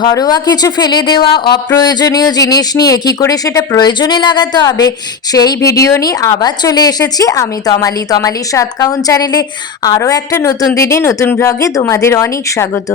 ঘরোয়া কিছু ফেলে দেওয়া অপ্রয়োজনীয় জিনিস নিয়ে কি করে সেটা প্রয়োজনে লাগাতে হবে সেই ভিডিও নিয়ে আবার চলে এসেছি আমি তমালির সাতকাহন চ্যানেলে। আরও একটা নতুন দিনে নতুন ব্লগে তোমাদের অনেক স্বাগত।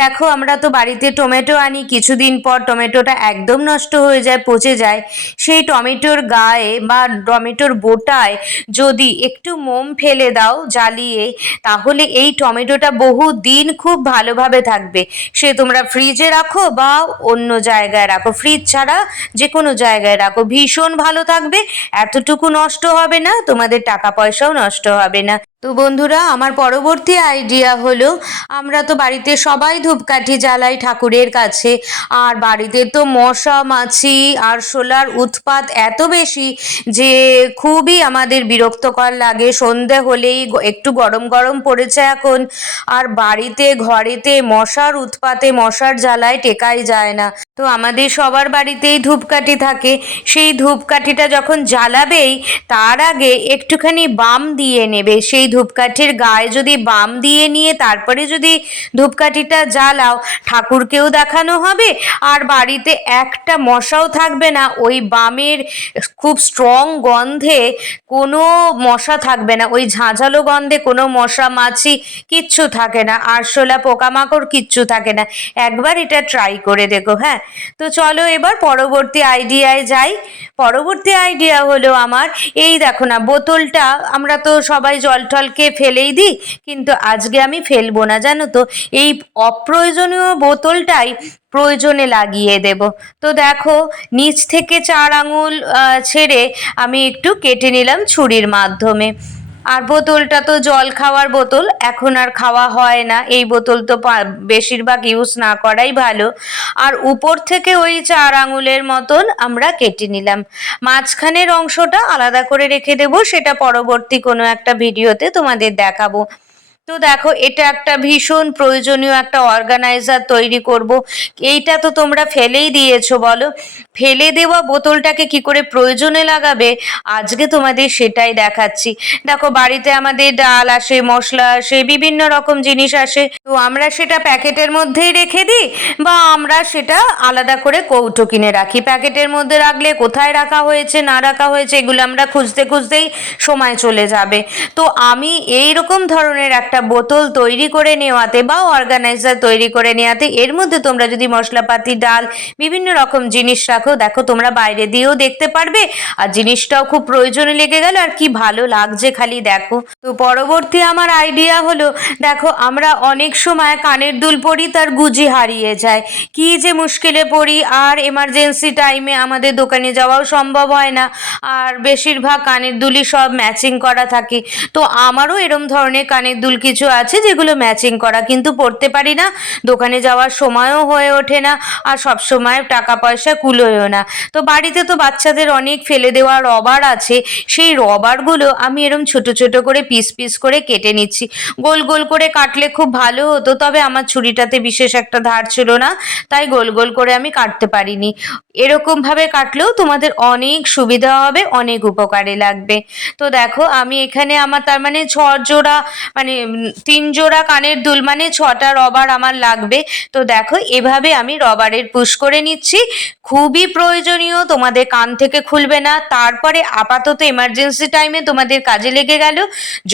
দেখো, আমরা তো বাড়িতে টমেটো আনি, কিছুদিন পর টমেটোটা একদম নষ্ট হয়ে যায়, পচে যায়। সেই টমেটোর গায়ে বা টমেটোর বোটায় যদি একটু মোম ফেলে দাও জ্বালিয়ে, তাহলে এই টমেটোটা বহু দিন খুব ভালোভাবে থাকবে। সে তোমরা ফ্রিজে রাখো বা অন্য জায়গায় রাখো, ফ্রিজ ছাড়া যে কোনো জায়গায় রাখো, ভীষণ ভালো থাকবে। এতটুকু নষ্ট হবে না, তোমাদের টাকা পয়সাও নষ্ট হবে না। তো বন্ধুরা, আমার পরবর্তী আইডিয়া হলো, আমরা তো বাড়িতে সবাই ধূপকাঠি জ্বালাই ঠাকুরের কাছে, আর বাড়িতে তো মশা মাছি আরশোলার উৎপাত এত বেশি যে খুবই আমাদের বিরক্তকর লাগে। সন্ধে হলেই একটু গরম গরম পড়েছে এখন, আর বাড়িতে ঘরেতে মশার উৎপাতে মশার জ্বালায় টেকাই যায় না। তো আমাদের সবার বাড়িতেই ধূপকাঠি থাকে। সেই ধূপকাঠিটা যখন জ্বালাবেই তার আগে একটুখানি বাম দিয়ে নেবে। সেই ধূপকাঠির গায়ে যদি বাম দিয়ে নিয়ে তারপরে যদি ধূপকাঠিটা জ্বালাও, ঠাকুরকেও দেখানো হবে আর বাড়িতে একটা মশাও থাকবে না। ওই বামের খুব স্ট্রং গন্ধে কোনো মশা থাকবে না, ওই ঝাঁঝালো গন্ধে কোনো মশা মাছি কিচ্ছু থাকে না, আরশোলা পোকামাকড় কিচ্ছু থাকে না। একবার এটা ট্রাই করে দেখো। হ্যাঁ, তো চলো এবার পরবর্তী আইডিয়ায় যাই। পরবর্তী আইডিয়া হলো আমার, এই দেখো না বোতলটা, আমরা তো সবাই জল টলকে ফেলেই দিই, কিন্তু আজকে আমি ফেলবো না, জানো তো, এই অপ্রয়োজনীয় বোতলটাই প্রয়োজনে লাগিয়ে দেব। তো দেখো, নিচ থেকে 4 আঙুল ছেড়ে আমি একটু কেটে নিলাম ছুরির মাধ্যমে। আর বোতলটা তো জল খাওয়ার বোতল, এখন আর খাওয়া হয় না, এই বোতল তো বেশিরভাগ ইউজ না করাই ভালো। আর উপর থেকে ওই 4 আঙুলের মতন আমরা কেটে নিলাম। মাঝখানের অংশটা আলাদা করে রেখে দেবো, সেটা পরবর্তী কোনো একটা ভিডিওতে তোমাদের দেখাবো। তো দেখো, এটা একটা ভীষণ প্রয়োজনীয় একটা অর্গানাইজার তৈরি করব। এইটা তো তোমরা ফেলেই দিয়েছো, বলো, ফেলে দেওয়া বোতলটাকে কি করে প্রয়োজনে লাগাবে আজকে তোমাদের সেটাই দেখাচ্ছি। দেখো, বাড়িতে আমাদের ডাল আসে, মশলা আসে, বিভিন্ন রকম জিনিস আসে, তো আমরা সেটা প্যাকেটের মধ্যেই রেখে দিই বা আমরা সেটা আলাদা করে কৌটো কিনে রাখি। প্যাকেটের মধ্যে রাখলে কোথায় রাখা হয়েছে না রাখা হয়েছে এগুলো আমরা খুঁজতে খুঁজতেই সময় চলে যাবে। তো আমি এই রকম ধরনের একটা বোতল তৈরি করে নেওয়াতে বা অর্গানাইজার তৈরি করে নেওয়াতে, এর মধ্যে তোমরা যদি মশলাপাতি, ডাল, বিভিন্ন রকম জিনিস রাখো, দেখো তোমরা বাইরে দিয়েও দেখতে পারবে আর জিনিসটাও খুব প্রয়োজনে লেগে গেল, আর কি ভালো লাগছে খালি দেখো। তো পরবর্তী আমার আইডিয়া হলো, দেখো আমরা অনেক সময় কানের দুল পরি, তার গুজি হারিয়ে যায়, কি যে মুশকিলে পড়ি, আর এমার্জেন্সি টাইমে আমাদের দোকানে যাওয়াও সম্ভব হয় না, আর বেশিরভাগ কানের দুলই সব ম্যাচিং করা থাকে। তো আমারও এরম ধরনের কানের দুল কিছু আছে যেগুলো ম্যাচিং করা, কিন্তু পরতে পারি না, দোকানে যাওয়ার সময়ও হয়ে ওঠে না, আর সব সময় টাকা পয়সা কুলোয়ও না। তো বাড়িতে তো বাচ্চাদের অনেক ফেলে দেওয়া রবার আছে, সেই রবারগুলো আমি এরম ছোট ছোট করে পিস পিস করে কেটে নিচ্ছি। গোল গোল করে কাটলে খুব ভালো হতো, তবে আমার ছুরিটাতে বিশেষ একটা ধার ছিল না, তাই গোল গোল করে আমি কাটতে পারিনি। এরকম ভাবে কাটলেও তোমাদের অনেক সুবিধা হবে, অনেক উপকারে লাগবে। তো দেখো, আমি এখানে আমার তার মানে 6 জোড়া, মানে 3 জোড়া কানের দুল, মানে 6টা রবার আমার লাগবে। তো দেখো, এভাবে আমি রবারের পুশ করে নিচ্ছি, খুবই প্রয়োজনীয়, তোমাদের কান থেকে খুলবে না, তারপরে আপাতত এমার্জেন্সি টাইমে তোমাদের কাজে লেগে গেল।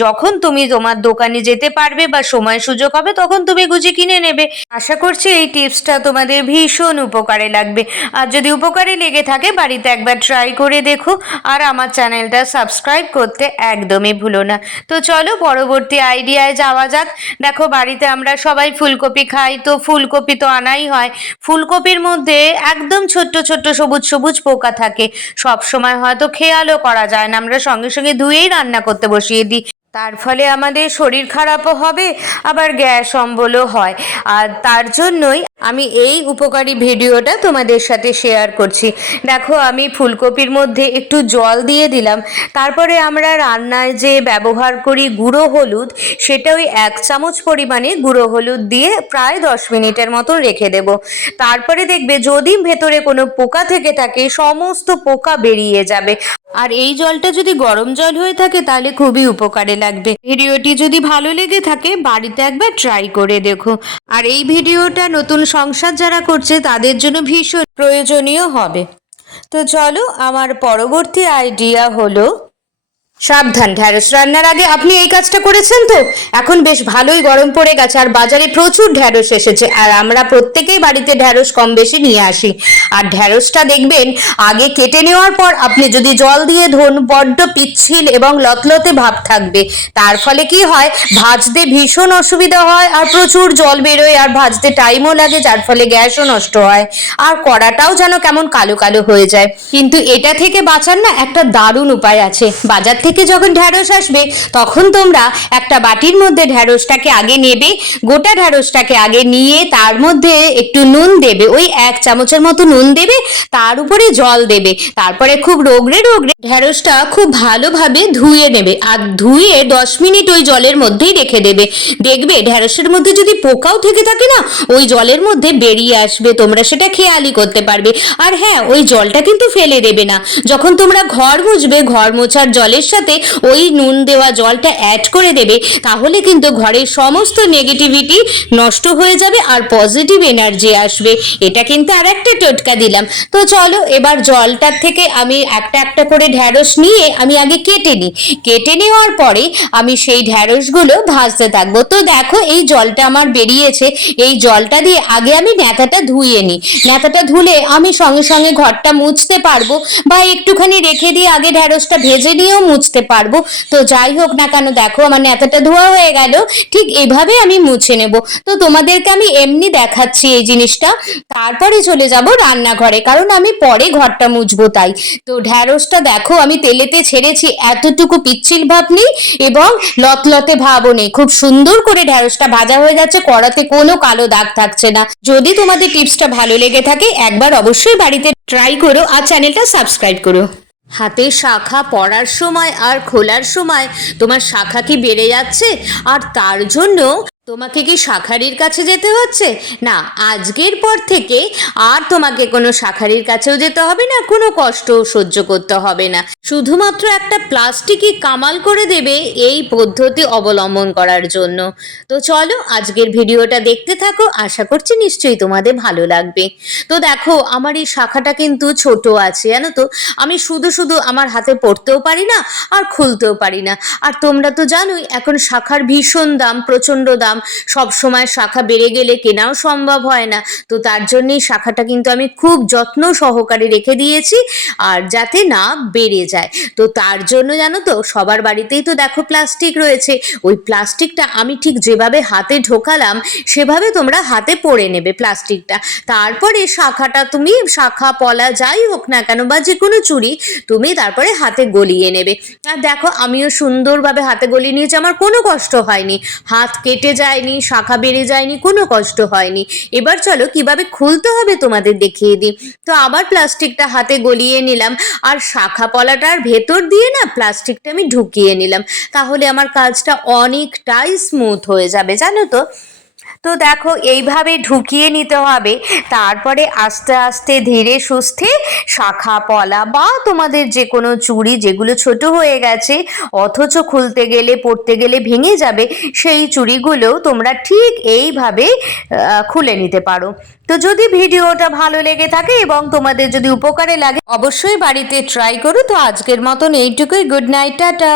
যখন তুমি তোমার দোকানে যেতে পারবে বা সময় সুযোগ হবে তখন তুমি গুজি কিনে নেবে। আশা করছি এই টিপসটা তোমাদের ভীষণ উপকারে লাগবে, আর যদি উপকারে লেগে থাকে বাড়িতে একবার ট্রাই করে দেখো, আর আমার চ্যানেলটা সাবস্ক্রাইব করতে একদমই ভুলো না। তো চলো পরবর্তী আইডিয়ায় যাওয়া যাক। দেখো, বাড়িতে আমরা সবাই ফুলকপি খাই, তো ফুলকপি তো আনাই হয়। ফুলকপির মধ্যে একদম ছোট্ট ছোট্ট সবুজ সবুজ পোকা থাকে, সব সময় হয়তো খেয়ালও করা যায় না, আমরা সঙ্গে সঙ্গে ধুয়েই রান্না করতে বসিয়ে দিই, তার ফলে আমাদের শরীর খারাপও হবে, আবার গ্যাস অম্বলও হয়। আর তার জন্যই আমি এই উপকারী ভিডিওটা তোমাদের সাথে শেয়ার করছি। দেখো, আমি ফুলকপির মধ্যে একটু জল দিয়ে দিলাম, তারপরে আমরা রান্নায় যে ব্যবহার করি গুঁড়ো হলুদ, সেটা ওই 1 চামচ পরিমাণে গুঁড়ো হলুদ দিয়ে প্রায় 10 মিনিটের মতো রেখে দেব। তারপরে দেখবে যদি ভেতরে কোনো পোকা থেকে থাকে সমস্ত পোকা বেরিয়ে যাবে, আর এই জলটা যদি গরম জল হয়ে থাকে তাহলে খুবই উপকারে লাগবে। ভিডিওটি যদি ভালো লেগে থাকে বাড়িতে একবার ট্রাই করে দেখো। আর এই ভিডিওটা নতুন সংসার যারা করছে তাদের জন্য ভীষণ প্রয়োজনীয় হবে। তো চলো, আমার পরবর্তী আইডিয়া হলো, সাবধান, ঢ্যাঁড়স রান্নার আগে আপনি এই কাজটা করেছেন তো? এখন বেশ ভালোই গরম পড়ে গেছে আর বাজারে প্রচুর ঢ্যাঁড়স এসেছে, আর আমরা প্রত্যেকেই বাড়িতে ঢ্যাঁড়স কম বেশি নিয়ে আসি। আর ঢ্যাঁড়সটা দেখবেন আগে কেটে নেওয়ার পর আপনি যদি জল দিয়ে ধোন বড্ড পিচ্ছিল এবং লতলতে ভাব থাকবে। তার ফলে কি হয়, ভাজতে ভীষণ অসুবিধা হয় আর প্রচুর জল বেরোয় আর ভাজতে টাইমও লাগে, যার ফলে গ্যাসও নষ্ট হয় আর কড়াটাও যেন কেমন কালো কালো হয়ে যায়। কিন্তু এটা থেকে বাঁচার না একটা দারুণ উপায় আছে। বাজার থেকে যখন ঢ্যাঁড়স আসবে তখন তোমরা একটা বাটির মধ্যে ঢ্যাঁড়সটাকে আগে নেবে, গোটা ঢ্যাঁড়সটাকে আগে নিয়ে তার মধ্যে একটু নুন দেবে, ওই 1 চামচের মতো নুন দেবে, তার উপরে জল দেবে, তারপরে খুব রগড়ে রগড়ে ঢ্যাঁড়সটা খুব ভালোভাবে ধুয়ে নেবে আর ধুয়ে 10 মিনিট ওই জলের মধ্যেই রেখে দেবে। দেখবে ঢ্যাঁড়সের মধ্যে যদি পোকাও থেকে থাকে না, ওই জলের মধ্যে বেরিয়ে আসবে, তোমরা সেটা খেয়ালই করতে পারবে। আর হ্যাঁ, ওই জলটা কিন্তু ফেলে দেবে না। যখন তোমরা ঘর মুছবে, ঘর মোছার জলের সাথে ওই নুন দেওয়া জলটা অ্যাড করে দেবে, তাহলে কিন্তু ঘরের সমস্ত নেগেটিভিটি নষ্ট হয়ে যাবে আর পজিটিভ এনার্জি আসবে। এটা কিন্তু আর একটা টোটকা দিলাম। তো চলো, এবার জলটার থেকে আমি একটা একটা করে ঢ্যাঁড়স নিয়ে আমি আগে কেটে নিই। কেটে নেওয়ার পরে আমি সেই ঢ্যাঁড়সগুলো ভাজতে থাকবো। তো দেখো, এই জলটা আমার বেরিয়েছে, এই জলটা দিয়ে আগে আমি ন্যাতাটা ধুয়ে নিই। ন্যাতাটা ধুলে আমি সঙ্গে সঙ্গে ঘরটা মুছতে পারবো, বা একটুখানি রেখে দিয়ে আগে ঢ্যাঁড়সটা ভেজে নিয়েও মুছতে পারবো। তো যাই হোক না কেন, দেখো আমার ন্যাতাটা ধোয়া হয়ে গেল। ঠিক এইভাবে আমি মুছে নেব। তো তোমাদেরকে আমি এমনি দেখাচ্ছি এই জিনিসটা, তারপরে চলে যাব রান্নাঘরে, কারণ আমি পরে ঘরটা মুছবো তাই। তো ঢ্যাঁড়সটা দেখো আমি তেলেতে ছেড়েছি, এতটুকু পিচ্ছিল ভাব নেই এবং লতলতে ভাবও নেই, খুব সুন্দর করে ঢ্যাঁড়সটা ভাজা হয়ে যাচ্ছে, কড়াতে কোনো কালো দাগ থাকছে না। যদি তোমাদের টিপসটা ভালো লেগে থাকে একবার অবশ্যই বাড়িতে ট্রাই করো আর চ্যানেলটা সাবস্ক্রাইব করো। হাতে শাখা পড়ার সময় আর খোলার সময় তোমার শাখা কি বেড়ে যাচ্ছে, আর তার জন্য তোমাকে কি শাঁখারির কাছে যেতে হচ্ছে? না, আজকের পর থেকে আর তোমাকে কোনো শাঁখারির কাছেও যেতে হবে না, কোনো কষ্টও সহ্য করতে হবে না। শুধুমাত্র একটা প্লাস্টিকই কামাল করে দেবে এই পদ্ধতি অবলম্বন করার জন্য। তো চলো, আজকের ভিডিওটা দেখতে থাকো, আশা করছি নিশ্চয়ই তোমাদের ভালো লাগবে। তো দেখো, আমার এই শাখাটা কিন্তু ছোট আছে, জানো তো। আমি শুধু শুধু আমার হাতে পড়তেও পারি না আর খুলতেও পারি না। আর তোমরা তো জানোই এখন শাখার ভীষণ দাম, প্রচণ্ড দাম। সব সময় শাখা বেড়ে গেলে কেনাও সম্ভব হয় না। তো তার জন্যই শাখাটা কিন্তু আমি খুব যত্ন সহকারে রেখে দিয়েছি, আর যাতে না বেড়ে যায়। তো তার জন্য জানো তো, সবার বাড়িতেই তো দেখো প্লাস্টিক রয়েছে। ওই প্লাস্টিকটা আমি ঠিক যেভাবে হাতে ঢোকালাম সেভাবে তোমরা হাতে পড়ে নেবে প্লাস্টিকটা। তারপরে শাখাটা তুমি, শাখা পলা যাই হোক না কেন বা যে কোনো চুড়ি তুমি তারপরে হাতে গলিয়ে নেবে। আর দেখো আমিও সুন্দরভাবে হাতে গলিয়ে নিয়েছি, আমার কোনো কষ্ট হয়নি, হাত কেটে যায়নি, শাখা বেড়ে যায়নি, কোনো কষ্ট হয়নি। এবার চলো কিভাবে খুলতে হবে তোমাদের দেখিয়ে দিই। তো আবার প্লাস্টিকটা হাতে গলিয়ে নিলাম আর শাখা পলাটার ভেতর দিয়ে না প্লাস্টিকটা আমি ঢুকিয়ে নিলাম, তাহলে আমার কাজটা অনেকটাই স্মুথ হয়ে যাবে, জানো তো। তো দেখো এইভাবে ঢুকিয়ে নিতে হবে, তারপরে আস্তে আস্তে ধীরে সুস্থে শাখা পলা বা তোমাদের যে কোনো চুড়ি যেগুলো ছোট হয়ে গেছে অথচ খুলতে গেলে পড়তে গেলে ভেঙে যাবে, সেই চুড়িগুলো তোমরা ঠিক এইভাবে খুলে নিতে পারো। তো যদি ভিডিওটা ভালো লেগে থাকে এবং তোমাদের যদি উপকারে লাগে অবশ্যই বাড়িতে ট্রাই করো। তো আজকের মতন এইটুকুই, গুড নাইট, টাটা।